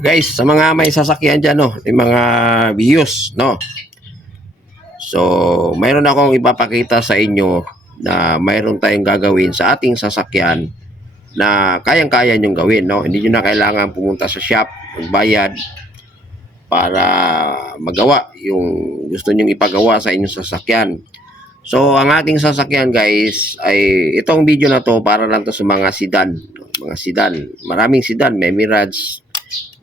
Guys, sa mga may sasakyan dyan, no, yung mga views, no. So, mayroon akong ipapakita sa inyo na mayroon tayong gagawin sa ating sasakyan na kayang-kaya nyong gawin, no. Hindi nyo na kailangan pumunta sa shop, magbayad para magawa yung gusto nyong ipagawa sa inyong sasakyan. So, ang ating sasakyan, guys, ay itong video na to para lang to sa mga sedan, mga sedan. Maraming sedan, may Mirage,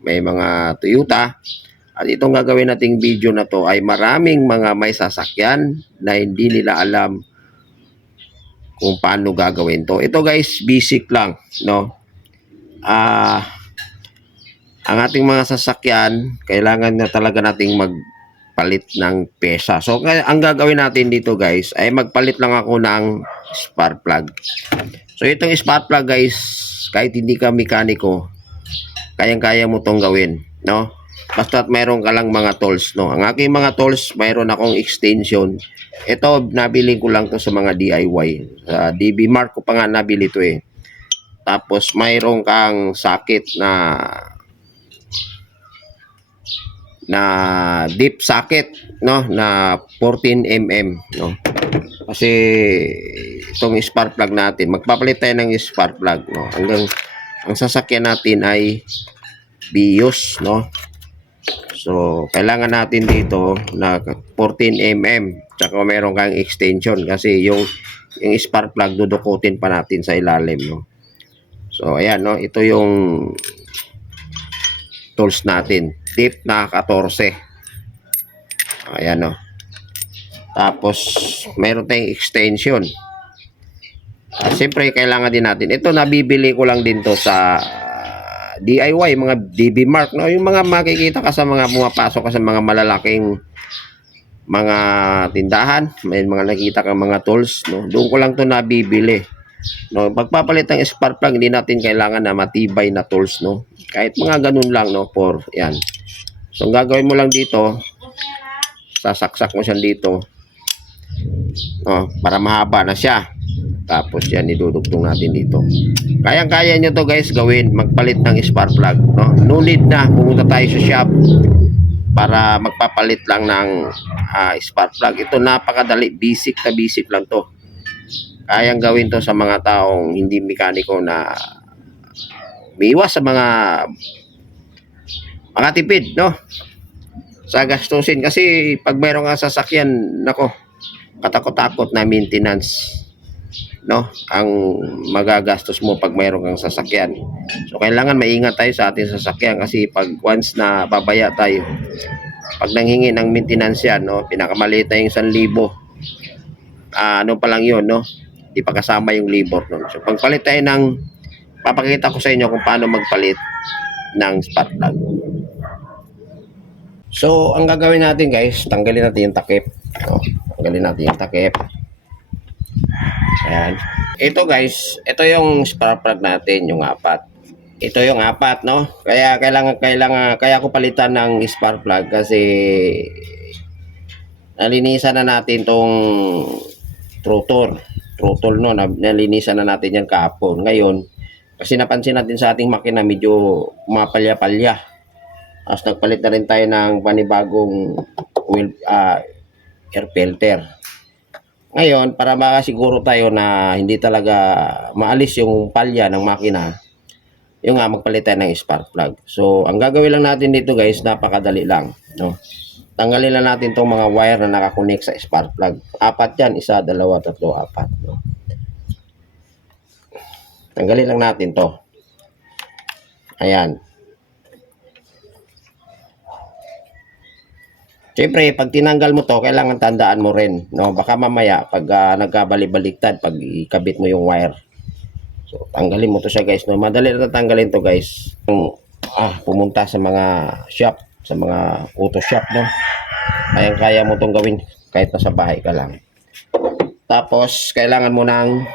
may mga Toyota. At itong gagawin nating video na to ay maraming mga may sasakyan na hindi nila alam kung paano gagawin to. Ito guys, basic lang, no? Ang ating mga sasakyan, kailangan na talaga nating magpalit ng pesa. So, ang gagawin natin dito guys, ay magpalit lang ako ng spark plug. So, itong spark plug guys, kahit hindi ka mekaniko, kayang-kaya mo tong gawin, no? Basta't mayroon ka lang mga tools, no? Ang aking mga tools, mayroon akong extension. Ito, nabili ko lang to sa mga DIY. Sa DB Mark ko pa nga nabili to eh. Tapos, mayroon kang socket na deep socket, no? Na 14mm, no? Kasi, itong spark plug natin, magpapalit tayo ng spark plug, no? Ang sasakyan natin ay BIOS, no? So, kailangan natin dito na 14mm. Tsaka meron kang extension kasi yung spark plug dudukutin pa natin sa ilalim, no? So, ayan, no? Ito yung tools natin. Deep na 14. Ayan, no? Tapos, meron tayong extension. Siyempre, kailangan din natin. Ito, nabibili ko lang din to sa DIY, mga DB Mark, no? Yung mga makikita ka sa mga pumapasok ka sa mga malalaking mga tindahan, may mga nakita kang mga tools, no? Doon ko lang to nabibili, no? Pagpapalit ng spark plug, hindi natin kailangan na matibay na tools, no? Kahit mga ganun lang, no? For yan. So, ang gagawin mo lang dito, sasaksak mo siya dito, no? Para mahaba na siya. Tapos yan, idudugtong natin dito. Kayang-kaya nyo to guys gawin, magpalit ng spark plug, no? No need na pumunta tayo sa shop para magpapalit lang ng spark plug. Ito napakadali, basic na basic lang to. Kayang gawin to sa mga taong hindi mekaniko na umiwas sa mga tipid, no? Sa gastusin. Kasi pag mayroong kang sasakyan, nako, katakot-takot na maintenance, no, ang magagastos mo pag mayroon kang sasakyan. So kailangan maingat tayo sa ating sasakyan kasi pag once na babaya tayo, pag nanghingi ng maintenance yan, no, pinakamaliit na yung 1,000, ano pa lang yun, no, di pa kasama yung labor, no. So pagpalit tayo papakita ko sa inyo kung paano magpalit ng spark plug. So ang gagawin natin guys, tanggalin natin yung takip, no? Tanggalin natin yung takip. Ayan. Ito guys, ito yung spark plug natin, yung 4. Ito yung 4, no? Kaya kaya ko palitan ng spark plug kasi nalinisan na natin tong throttle, no? Nalinisan na natin yan kahapon. Ngayon, kasi napansin natin sa ating makina medyo mapalya-palya. Tapos nagpalit na rin tayo ng panibagong oil, air filter. Ngayon, para makasiguro tayo na hindi talaga maalis yung palya ng makina, yung magpalit tayo ng spark plug. So, ang gagawin lang natin dito guys, napakadali lang, no? Tanggalin lang natin tong mga wire na nakakonek sa spark plug. 4 yan, 1, 2, 3, 4, no? Tanggalin lang natin to. Ayan. Siyempre, pag tinanggal mo to, kailangan tandaan mo rin, no? Baka mamaya, pag nagkabalik-baliktad, pag ikabit mo yung wire. So, tanggalin mo to siya guys, no? Madali na tanggalin to guys. Pumunta sa mga shop, sa mga auto shop, no? Kayang-kaya mo tong gawin kahit nasa bahay ka lang. Tapos, kailangan mo ng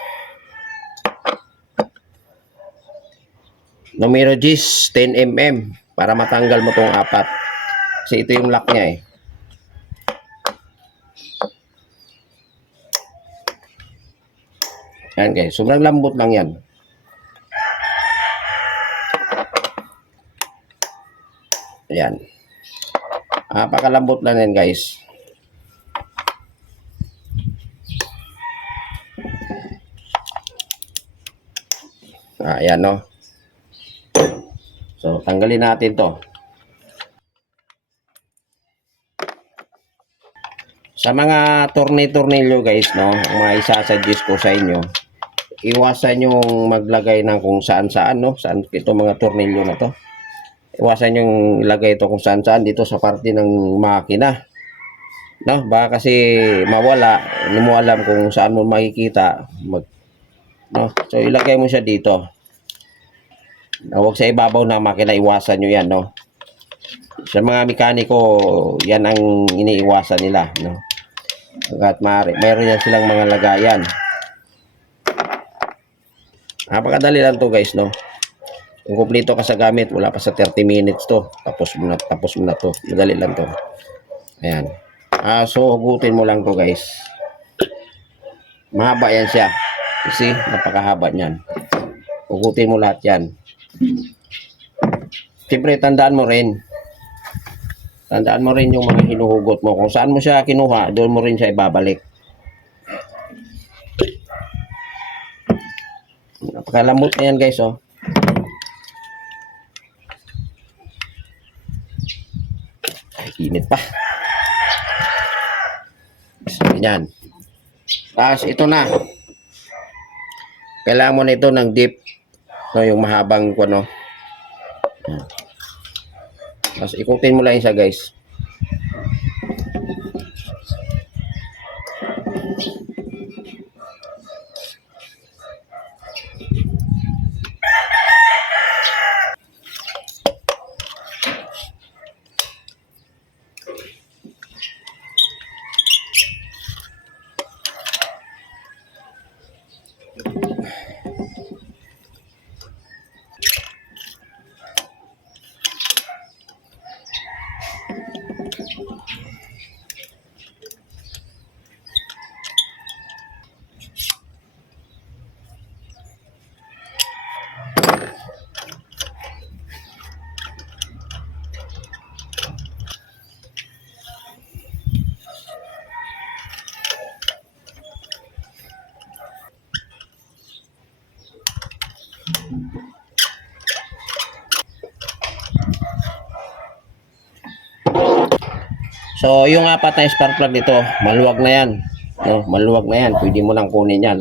numero 10mm para matanggal mo tong 4. Kasi ito yung lock niya eh. Yan guys, sobrang lambot lang yan. Ayan. Napakalambot lang yan guys. Ayan no. So tanggalin natin to. Sa mga tornilyo guys no, mga isasuggest ko sa inyo, iwasan yung maglagay ng kung saan-saan no, saan ito mga tornilyo na to. Iwasan yung ilagay ito kung saan-saan dito sa parte ng makina. No, baka kasi mawala, hindi mo alam kung saan mo makikita, no. So ilagay mo siya dito. Huwag sa ibabaw ng makina, iwasan nyo yan no. Sa mga mekaniko, yan ang iniiwasan nila no. Hanggat maaari, mayroon yan silang mga lagayan. Napakadali lang to guys no. Kung kumpleto ka sa gamit, wala pa sa 30 minutes to. Tapos mo na to. Madali lang to. Ayan. So hugutin mo lang to guys. Mahaba yan siya. See, napakahaba niyan. Hugutin mo lahat yan. Siyempre, tandaan mo rin yung mga hinuhugot mo. Kung saan mo siya kinuha, doon mo rin siya ibabalik. Napakalambot na yan guys oh. Ay, init pa. Yan. Tapos ito na. Kailangan mo na ito ng deep. No, yung mahabang ko no. Tapos ikutin mo lang siya guys. So, yung apat na spark plug nito, maluwag na yan. No, maluwag na yan. Pwede mo lang kunin yan.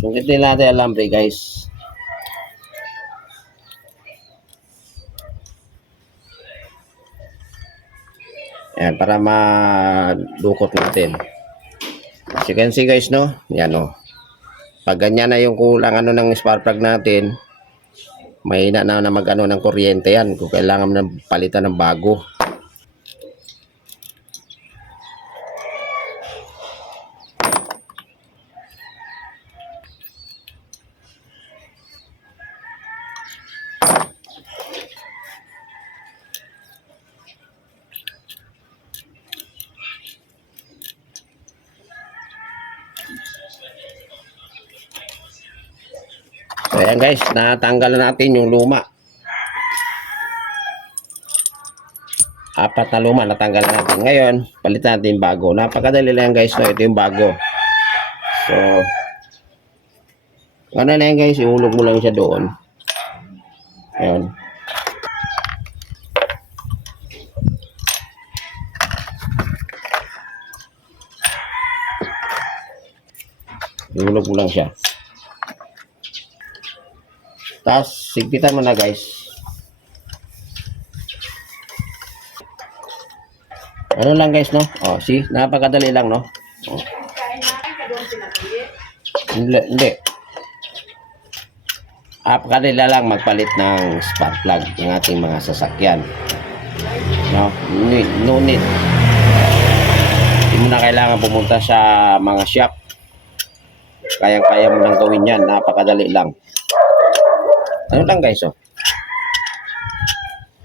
Sungkitin natin alambre, guys. Ayan, para madukot natin. As you can see, guys, no? Yan, no? Pag ganyan na yung kulang ano ng spark plug natin, mahina na mag-ano ng kuryente yan. Kung kailangan na palitan ng bago. So ayan guys, natanggal na natin yung luma. Apat na luma, natanggal na natin. Ngayon, palitan natin yung bago. Napakadali lang guys, no? Ito yung bago. So, ano na yan guys, ihulog mo lang siya doon. Ayan. Ihulog mo lang siya. Tapos, sigpitan mo na guys. Ano lang guys, no? Oh, see? Napakadali lang, no? Oh. Hindi. Napakadali lang magpalit ng spark plug ng ating mga sasakyan. No? No need. Hindi mo na kailangan pumunta sa mga shop. Kayang-kaya mo lang gawin yan. Napakadali lang. Ano lang guys, oh.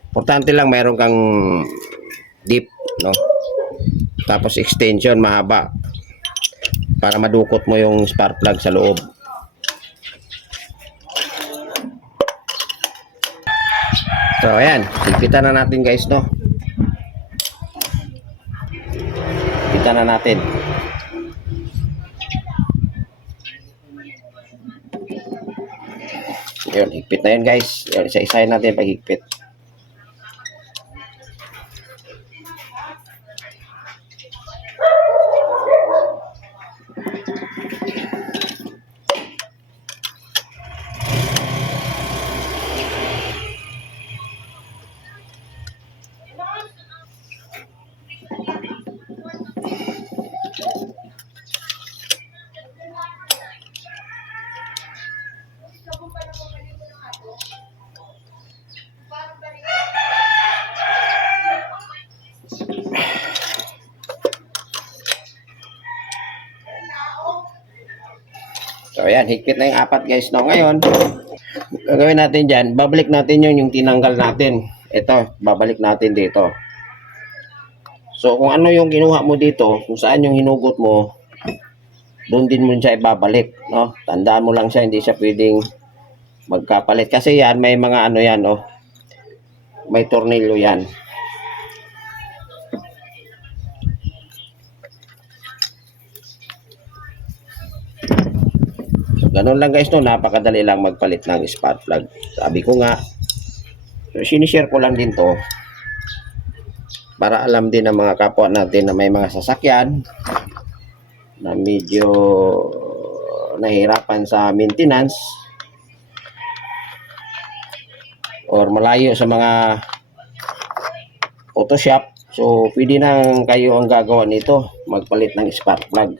Importante lang mayroon kang deep, no? Tapos extension mahaba para madukot mo yung spark plug sa loob. So ayan, higpitan na natin guys, no. Higpitan na natin. Yun, higpit na yun guys. Yun, isa-isahin natin pag higpit. So ayan, higpit na yung apat guys, no. Ngayon, gagawin natin dyan, babalik natin yung tinanggal natin. Ito, babalik natin dito. So kung ano yung kinuha mo dito, kung saan yung hinugot mo, doon din mo siya ibabalik, no. Tandaan mo lang siya, hindi siya pwedeng magkapalit. Kasi yan, may mga ano yan, no. May tornilyo yan. Ganun lang guys, no, napakadali lang magpalit ng spark plug. Sabi ko nga, so sinishare ko lang din to para alam din ng mga kapwa natin na may mga sasakyan na medyo nahihirapan sa maintenance or malayo sa mga auto shop. So pwede nang kayo ang gagawa nito, magpalit ng spark plug.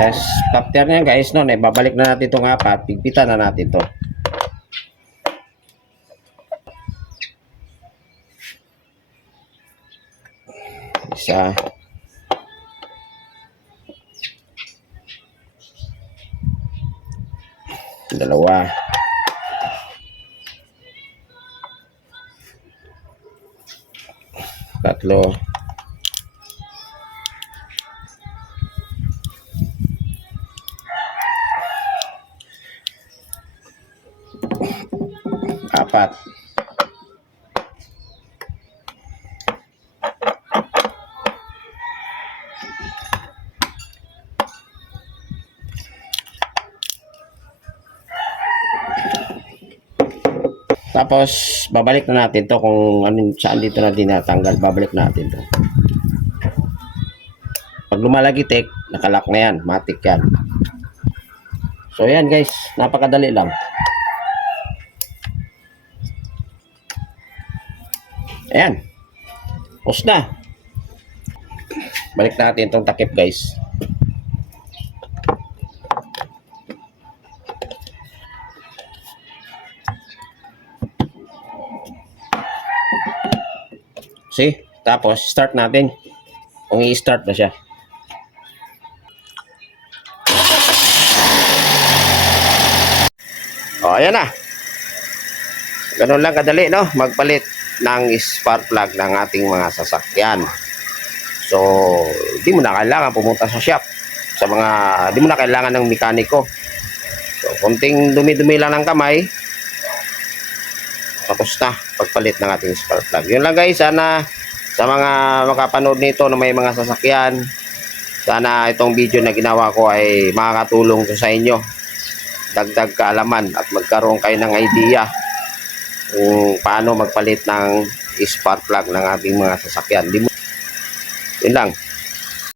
Tapos after nyan guys, no, babalik na natin itong apat, pigpitan na natin to. Isa, dalawa, tatlo, apat. Tapos babalik na natin to kung ano, saan dito natin natanggal, babalik natin to. Pag lumalagitik, nakalak na yan, matik yan. So yan guys, napakadali lang. Ayan, pause na. Balik natin itong takip guys. See? Tapos start natin. Kung i-start na siya. O, ayan na. Ganun lang kadali, no? Magpalit ng spark plug ng ating mga sasakyan. So, di mo na kailangan pumunta sa shop. Di mo na kailangan ng mekaniko. So, konting dumi-dumi lang ng kamay. Tapos na pagpalit ng ating spark plug. Yun lang guys, sana sa mga makapanood nito na may mga sasakyan, sana itong video na ginawa ko ay makakatulong sa inyo. Dagdag kaalaman at magkaroon kayo ng idea kung paano magpalit ng spark plug ng ating mga sasakyan. Yun lang.